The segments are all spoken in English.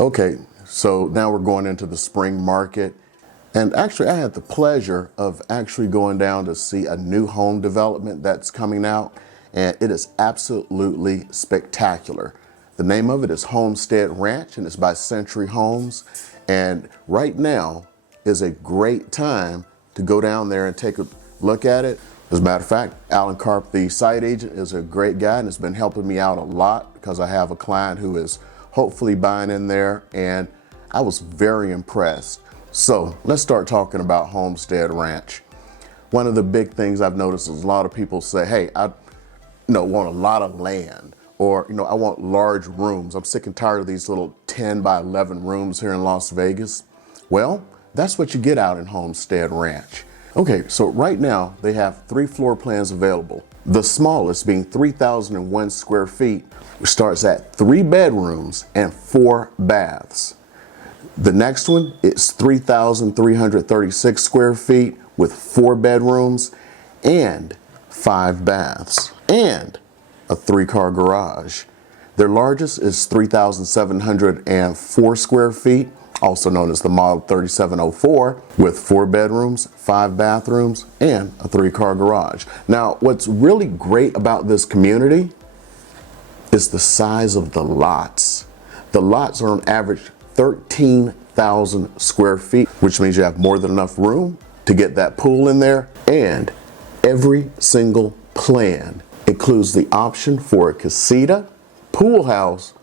Okay, so now we're going into the spring market. And actually, I had the pleasure of actually going down to see a new home development that's coming out, and it is absolutely spectacular. The name of it is Homestead Ranch, and it's by Century Homes. And right now is a great time to go down there and take a look at it. As a matter of fact, Alan Karp, the site agent, is a great guy and has been helping me out a lot because I have a client who is hopefully buying in there, and I was very impressed. So let's start talking about Homestead Ranch. One of the big things I've noticed is a lot of people say, hey, I want a lot of land, or I want large rooms. I'm sick and tired of these little 10 by 11 rooms here in Las Vegas. Well, that's what you get out in Homestead Ranch. Okay, so right now they have 3 floor plans available. The smallest being 3,001 square feet, which starts at 3 bedrooms and 4 baths. The next one is 3,336 square feet with 4 bedrooms and 5 baths and a 3-car garage. Their largest is 3,704 square feet, also known as the Model 3704, with 4 bedrooms, 5 bathrooms, and a 3-car garage. Now, what's really great about this community is the size of the lots. The lots are on average 13,000 square feet, which means you have more than enough room to get that pool in there. And every single plan includes the option for a casita, pool house,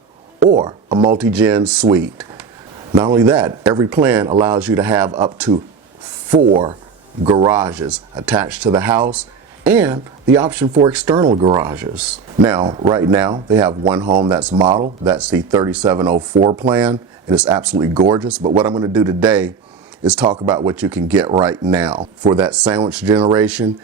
or a multi-gen suite. Not only that, every plan allows you to have up to 4 garages attached to the house and the option for external garages. Now, right now, they have one home that's model. That's the 3704 plan. It is absolutely gorgeous. But what I'm going to do today is talk about what you can get right now. For that sandwich generation,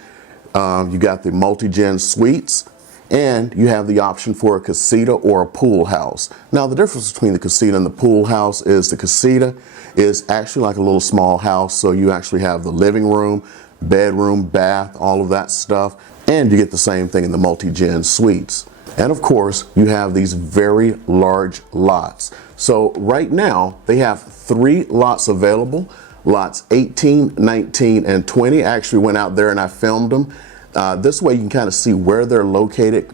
you got the multi-gen suites, and you have the option for a casita or a pool house. Now, the difference between the casita and the pool house is the casita is actually like a little small house. So you actually have the living room, bedroom, bath, all of that stuff. And you get the same thing in the multi-gen suites. And of course, you have these very large lots. So right now, they have 3 lots available. Lots 18, 19, and 20. I actually went out there and I filmed them. This way you can kind of see where they're located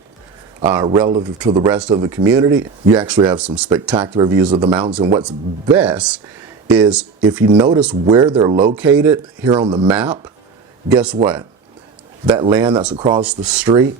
relative to the rest of the community. You actually have some spectacular views of the mountains. And what's best is if you notice where they're located here on the map, guess what? That land that's across the street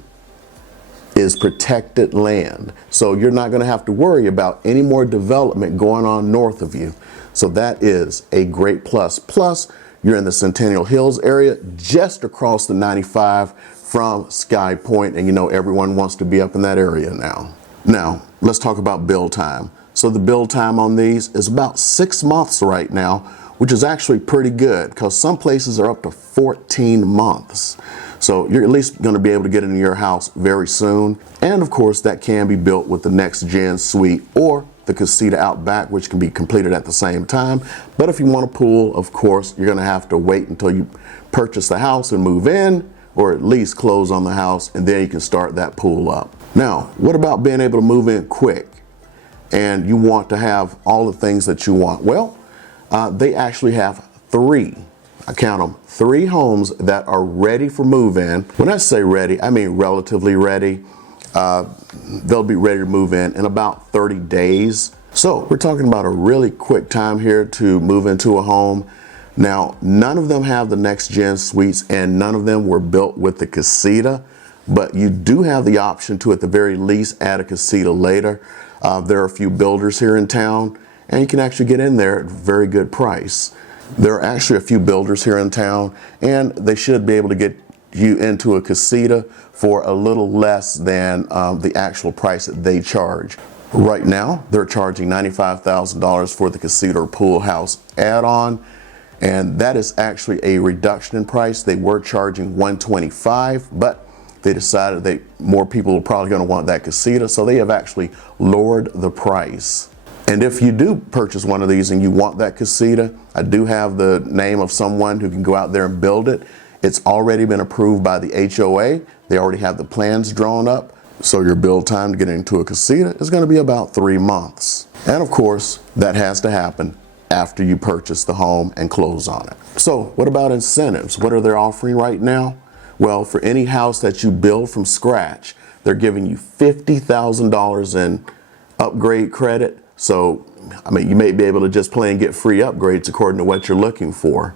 is protected land. So you're not going to have to worry about any more development going on north of you. So that is a great plus. Plus, you're in the Centennial Hills area, just across the 95 from Sky Point, and everyone wants to be up in that area now. Now, let's talk about build time. So the build time on these is about 6 months right now, which is actually pretty good because some places are up to 14 months. So you're at least going to be able to get into your house very soon. And of course, that can be built with the next gen suite or the casita out back, which can be completed at the same time. But if you want a pool, of course, you're going to have to wait until you purchase the house and move in, or at least close on the house, and then you can start that pool up. Now, what about being able to move in quick and you want to have all the things that you want? Well, they actually have 3. I count them, 3 homes that are ready for move-in. When I say ready, I mean relatively ready. They'll be ready to move in about 30 days. So we're talking about a really quick time here to move into a home. Now, none of them have the next gen suites and none of them were built with the casita, but you do have the option to, at the very least, add a casita later. There are a few builders here in town and you can actually get in there at a very good price. There are actually a few builders here in town, and they should be able to get you into a casita for a little less than the actual price that they charge. Right now, they're charging $95,000 for the casita or pool house add-on, and that is actually a reduction in price. They were charging $125,000, but they decided that more people are probably going to want that casita, so they have actually lowered the price. And if you do purchase one of these and you want that casita, I do have the name of someone who can go out there and build it. It's already been approved by the HOA. They already have the plans drawn up. So your build time to get into a casita is going to be about 3 months. And of course, that has to happen after you purchase the home and close on it. So what about incentives? What are they offering right now? Well, for any house that you build from scratch, they're giving you $50,000 in upgrade credit. So, I mean, you may be able to just plain get free upgrades according to what you're looking for.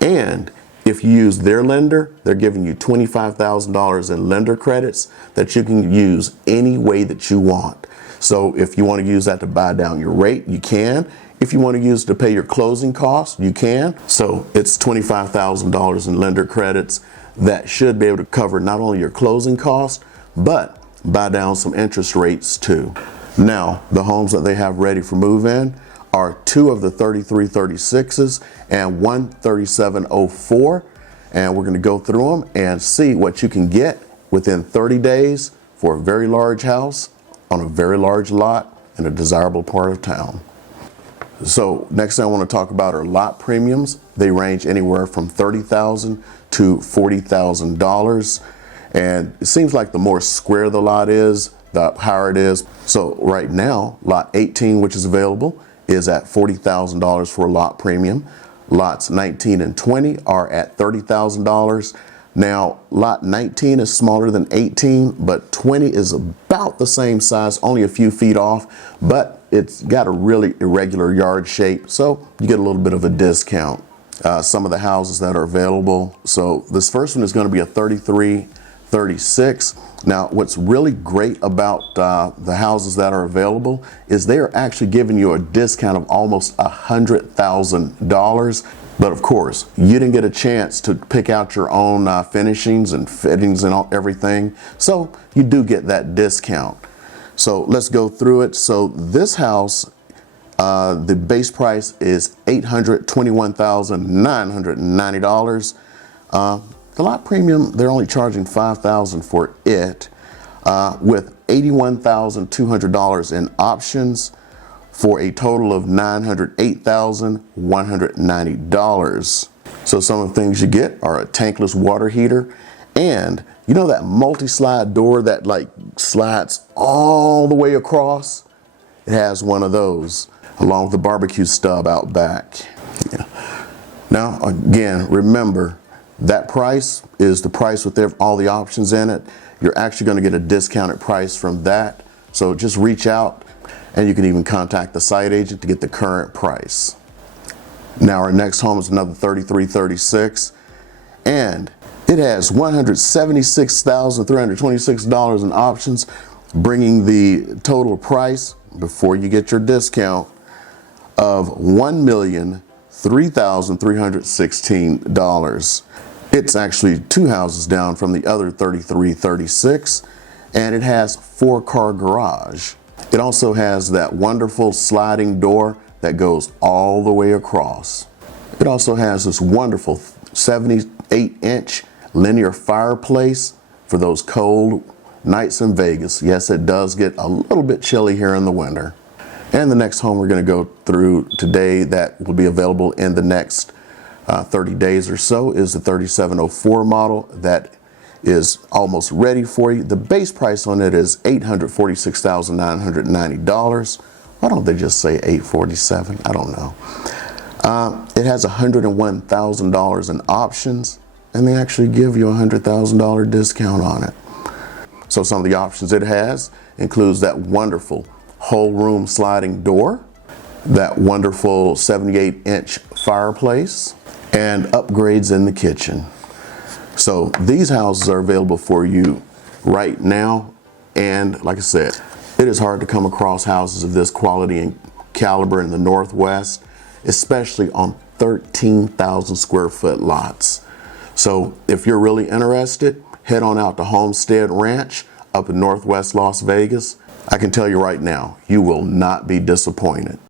And if you use their lender, they're giving you $25,000 in lender credits that you can use any way that you want. So if you want to use that to buy down your rate, you can. If you want to use it to pay your closing costs, you can. So it's $25,000 in lender credits that should be able to cover not only your closing costs, but buy down some interest rates too. Now, the homes that they have ready for move-in are 2 of the 3336s and 1 3704. And we're going to go through them and see what you can get within 30 days for a very large house on a very large lot in a desirable part of town. So next thing I want to talk about are lot premiums. They range anywhere from $30,000 to $40,000. And it seems like the more square the lot is, the higher it is. So right now, lot 18, which is available, is at $40,000 for a lot premium. Lots 19 and 20 are at $30,000. Now, lot 19 is smaller than 18, but 20 is about the same size, only a few feet off, but it's got a really irregular yard shape, so you get a little bit of a discount. Some of the houses that are available. So this first one is going to be a 3336. Now, what's really great about the houses that are available is they are actually giving you a discount of almost $100,000. But of course, you didn't get a chance to pick out your own finishings and fittings and everything. So you do get that discount. So let's go through it. So this house, the base price is $821,990. The lot premium, they're only charging $5,000 for it, with $81,200 in options for a total of $908,190. So some of the things you get are a tankless water heater, and you know that multi-slide door that like slides all the way across? It has one of those, along with the barbecue stub out back. Yeah. Now, again, remember, that price is the price with all the options in it. You're actually going to get a discounted price from that. So just reach out, and you can even contact the site agent to get the current price. Now our next home is another 3336, and it has $176,326 in options, bringing the total price before you get your discount of $1,003,316. It's actually 2 houses down from the other 3336, and it has 4-car garage. It also has that wonderful sliding door that goes all the way across. It also has this wonderful 78-inch linear fireplace for those cold nights in Vegas. Yes, it does get a little bit chilly here in the winter. And the next home we're going to go through today that will be available in the next 30 days or so is the 3704 model that is almost ready for you. The base price on it is $846,990. Why don't they just say $847? I don't know. It has $101,000 in options, and they actually give you a $100,000 discount on it. So some of the options it has includes that wonderful whole room sliding door, that wonderful 78-inch fireplace, and upgrades in the kitchen. So these houses are available for you right now, and like I said, it is hard to come across houses of this quality and caliber in the Northwest, especially on 13,000 square foot lots. So if you're really interested, head on out to Homestead Ranch up in Northwest Las Vegas. I can tell you right now, you will not be disappointed.